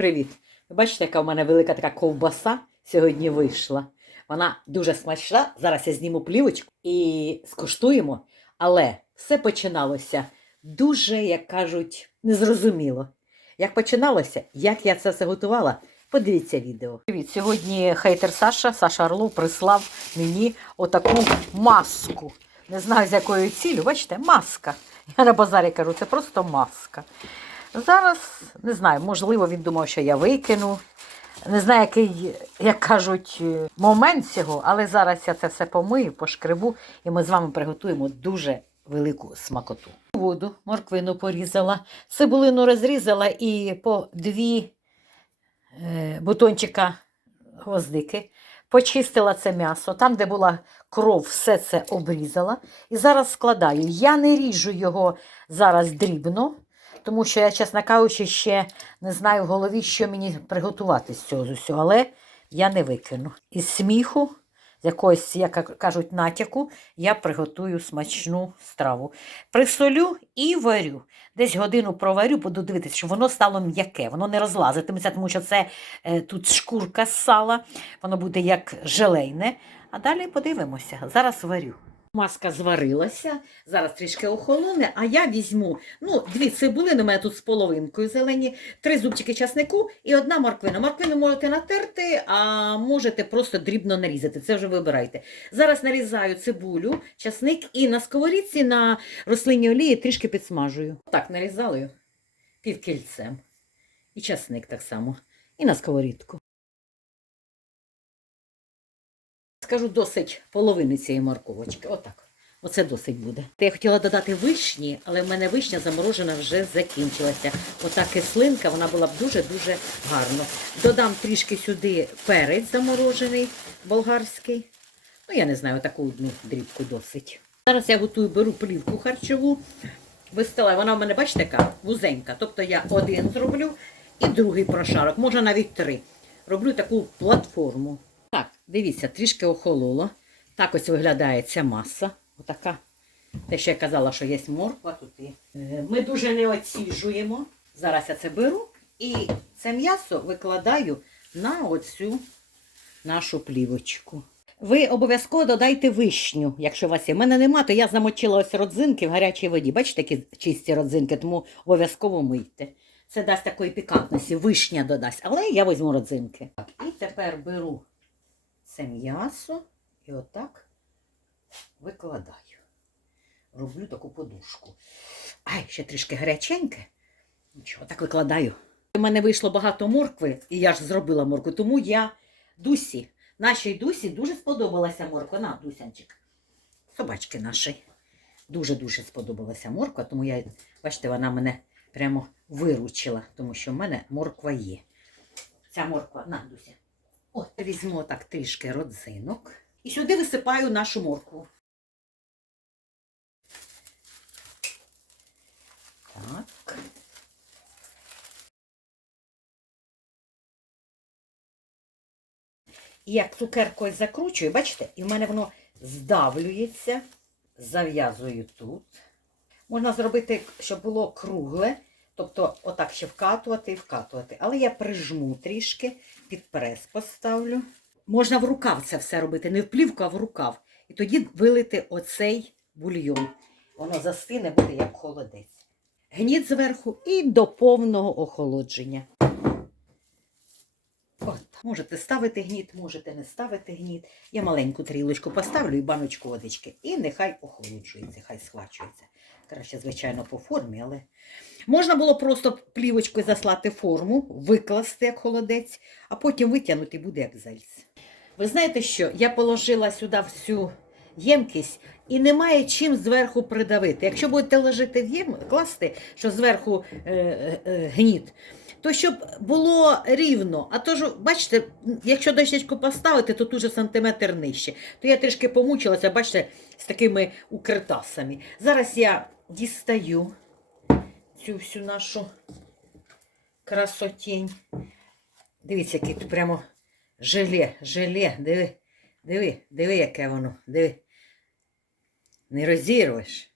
привіт! Ви бачите, яка в мене велика така ковбаса сьогодні вийшла. Вона дуже смачна. Зараз я зніму плівочку і скуштуємо. Але все починалося дуже, як кажуть, незрозуміло. Як починалося, як я це все готувала, подивіться відео. Привіт! Сьогодні хейтер Саша, Саша Орлов прислав мені отаку маску. Не знаю, з якою цілю, бачите, маска. Я на базарі кажу, це просто маска. Зараз не знаю, можливо, він думав, що я викину. Не знаю, який, як кажуть, е, момент цього, але зараз я це все помию, пошкребу, і ми з вами приготуємо дуже велику смакоту. Воду, морквину порізала, цибулину розрізала і по дві е, бутончика гвоздики. Почистила це м'ясо, там, де була кров, все це обрізала. І зараз складаю. Я не ріжу його зараз дрібно, тому що я, чесно кажучи, ще не знаю в голові, що мені приготувати з цього з усього, але я не викину. Із сміху, з якогось, як кажуть, натяку, я приготую смачну страву. Присолю і варю. Десь годину проварю, буду дивитися, щоб воно стало м'яке, воно не розлазитиметься, тому що це е, тут шкурка з сала, воно буде як желейне. А далі подивимося. Зараз варю. Маска зварилася, зараз трішки охолоне, а я візьму ну, дві цибулини, у мене тут з половинкою зелені, три зубчики часнику і одна морквина. Морквину можете натерти, а можете просто дрібно нарізати. Це вже вибирайте. Зараз нарізаю цибулю, часник і на сковорідці на рослинній олії трішки підсмажую. Так, нарізаю півкільцем. І часник так само. І на сковорідку. Скажу досить половини цієї морковочки. Отак. Оце досить буде. Я хотіла додати вишні, але в мене вишня заморожена вже закінчилася. Ота кислинка, вона була б дуже-дуже гарно. Додам трішки сюди перець заморожений, болгарський. Ну, я не знаю, таку одну дрібку досить. Зараз я готую, беру плівку харчову, вистилаю. Вона в мене, бачите, така вузенька. Тобто я один зроблю і другий прошарок, може навіть три. Роблю таку платформу. Дивіться, трішки охололо. Так ось виглядає ця маса. Отака. Те, що я казала, що є морква тут. І... Е, Ми дуже не оціжуємо. Зараз я це беру і це м'ясо викладаю на оцю нашу плівочку. Ви обов'язково додайте вишню, якщо у вас є. У мене нема, то я замочила ось родзинки в гарячій воді. Бачите, які чисті родзинки, тому обов'язково мийте. Це дасть такої пікантності, вишня додасть. Але я візьму родзинки. І тепер беру це м'ясо і отак викладаю. Роблю таку подушку. Ай, ще трішки гаряченьке. Нічого, так викладаю. У мене вийшло багато моркви, і я ж зробила моркву, тому я Дусі, нашій Дусі дуже сподобалася морква. На, Дусянчик. Собачки нашій. Дуже-дуже сподобалася морква, тому я, бачите, вона мене прямо виручила, тому що в мене морква є. Ця морква, на, Дуся. От, візьму так трішки родзинок. І сюди висипаю нашу моркву. Так. І як цукеркою закручую, бачите, і в мене воно здавлюється, зав'язую тут. Можна зробити, щоб було кругле, тобто отак ще вкатувати і вкатувати. Але я прижму трішки, під прес поставлю. Можна в рукав це все робити, не в плівку, а в рукав. І тоді вилити оцей бульйон. Воно застине, буде як холодець. Гніт зверху і до повного охолодження. От. Можете ставити гніт, можете не ставити гніт. Я маленьку трілочку поставлю і баночку водички. І нехай охолоджується, хай схвачується. Краще, звичайно, по формі, але можна було просто плівочкою заслати форму, викласти як холодець, а потім витягнути буде як зельце. Ви знаєте що? Я положила сюди всю ємкість і немає чим зверху придавити. Якщо будете ложити в єм, класти, що зверху е, е, е, гніт, то щоб було рівно. А то ж, бачите, якщо дощечку поставити, то тут же сантиметр нижче. То я трішки помучилася, бачите, з такими укритасами. Зараз я дістаю цю всю нашу красотень. Дивіться, яке тут прямо желе, желе, диви, диви, диви, яке воно, диви. Не розірвеш.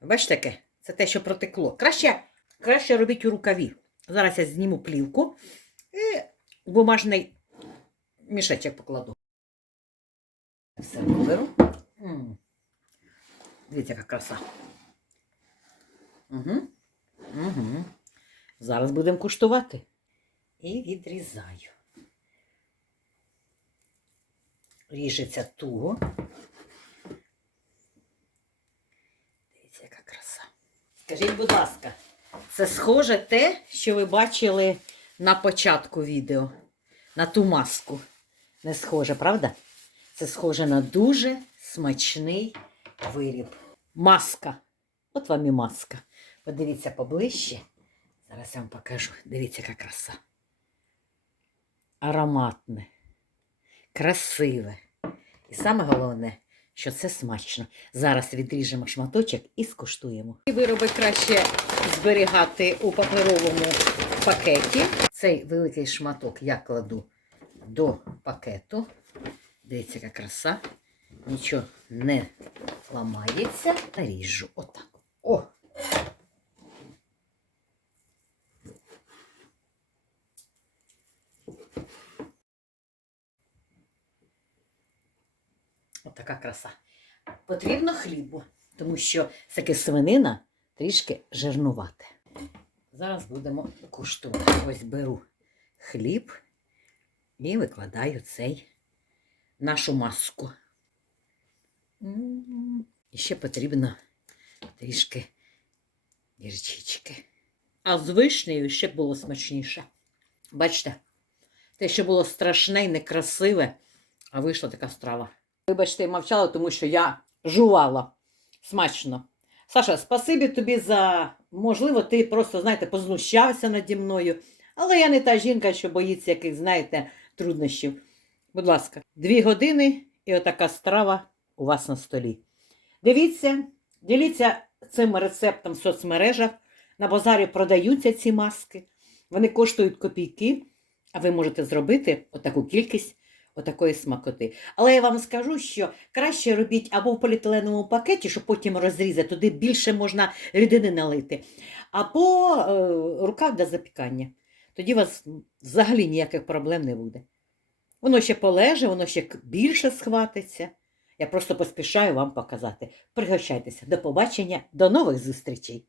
Бачите таке? Це те, що протекло. Краще, краще робіть у рукаві. Зараз я зніму плівку і бумажний мішечок покладу. Все беру. М. Дивіться, яка краса. Угу. Угу. Зараз будемо куштувати. І відрізаю. Ріжеться туго. Дивіться, яка краса. Скажіть, будь ласка, це схоже те, що ви бачили на початку відео, на ту маску. Не схоже, правда? Це схоже на дуже смачний виріб. Маска. От вам і маска. Подивіться поближче. Зараз я вам покажу. Дивіться, яка краса. Ароматне, красиве. І саме головне, що це смачно. Зараз відріжемо шматочок і скуштуємо. Ці вироби краще зберігати у паперовому пакеті. Цей великий шматок я кладу до пакету. Дивіться, яка краса. Нічого не ламається. Наріжу отак. О! Отака краса. Потрібно хлібу, тому що таки свинина трішки жирнувате. Зараз будемо куштувати. Ось беру хліб і викладаю цей нашу маску. І ще потрібно трішки гірчички. А з вишнею ще було смачніше. Бачите, те, що було страшне і некрасиве, а вийшла така страва. Вибачте, я мовчала, тому що я жувала смачно. Саша, спасибі тобі за можливо, ти просто, знаєте, познущався наді мною. Але я не та жінка, що боїться яких, знаєте, труднощів. Будь ласка, дві години і отака страва у вас на столі. Дивіться, діліться цим рецептом в соцмережах. На базарі продаються ці маски. Вони коштують копійки, а ви можете зробити отаку кількість отакої смакоти. Але я вам скажу, що краще робіть або в поліетиленовому пакеті, щоб потім розрізати, туди більше можна рідини налити, або е, рукав для запікання. Тоді у вас взагалі ніяких проблем не буде. Воно ще полеже, воно ще більше схватиться. Я просто поспішаю вам показати. Пригощайтеся. До побачення, до нових зустрічей!